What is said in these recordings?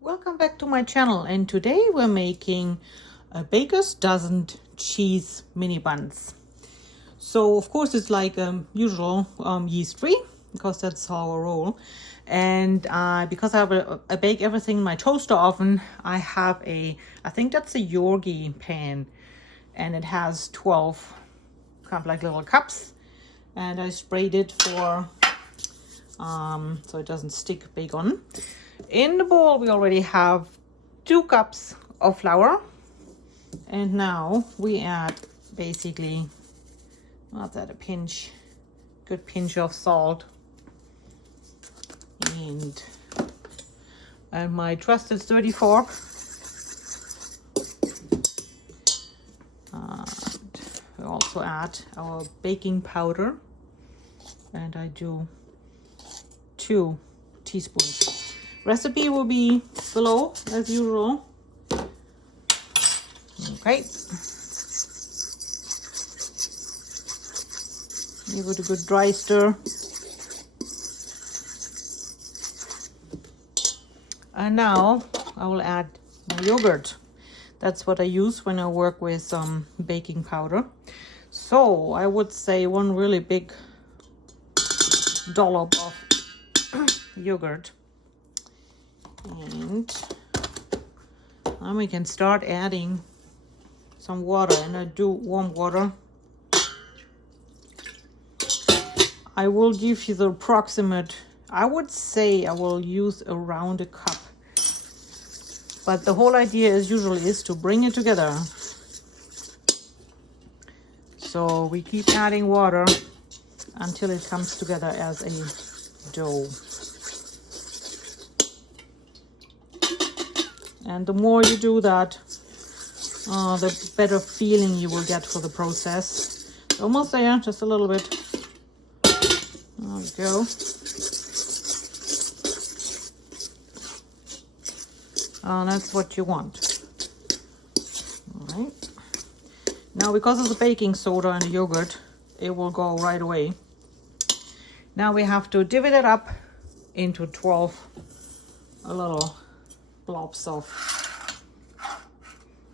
Welcome back to my channel, and today we're making a baker's dozen cheese mini buns. So of course it's like usual yeast free, because that's how I roll. And because I bake everything in my toaster oven, I have I think that's a Yorgi pan, and it has 12 kind of like little cups, and I sprayed it for so it doesn't stick big on. In the bowl we already have 2 cups of flour, and now we add basically, what's that, good pinch of salt, and my trusted sturdy fork, and we also add our baking powder, and I do 2 teaspoons. Recipe will be below as usual. Okay. Give it a good dry stir. And now I will add my yogurt. That's what I use when I work with baking powder. So I would say 1 really big dollop of yogurt. And then we can start adding some water, and I do warm water. I will give you the approximate. I would say I will use around a cup, but the whole idea is usually to bring it together. So we keep adding water until it comes together as a dough. And the more you do that, the better feeling you will get for the process. Almost there, just a little bit. There we go. That's what you want. All right. Now, because of the baking soda and the yogurt, it will go right away. Now we have to divvy it up into 12 little blobs of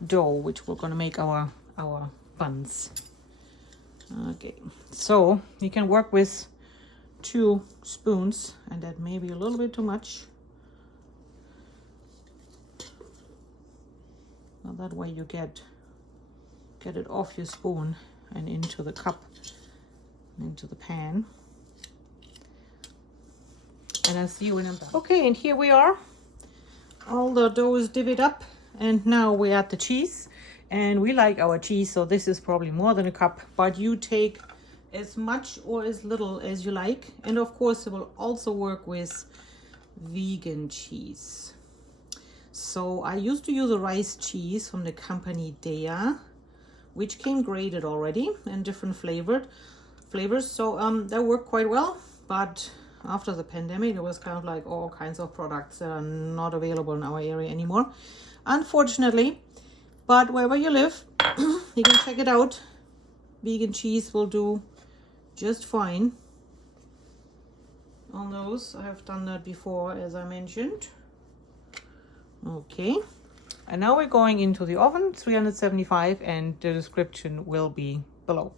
dough, which we're going to make our buns. Okay, so you can work with 2 spoons, and that may be a little bit too much. Well, that way you get it off your spoon and into the cup, into the pan. And I'll see you when I'm done. Okay, and here we are. All the dough is divvied up, and now we add the cheese. And we like our cheese, so this is probably more than a cup, but you take as much or as little as you like. And of course it will also work with vegan cheese. So I used to use a rice cheese from the company Dea, which came grated already and different flavors. So that worked quite well, but after the pandemic, it was kind of like all kinds of products that are not available in our area anymore, unfortunately. But wherever you live, you can check it out. Vegan cheese will do just fine on those. I have done that before, as I mentioned. Okay, and now we're going into the oven, 375, and the description will be below.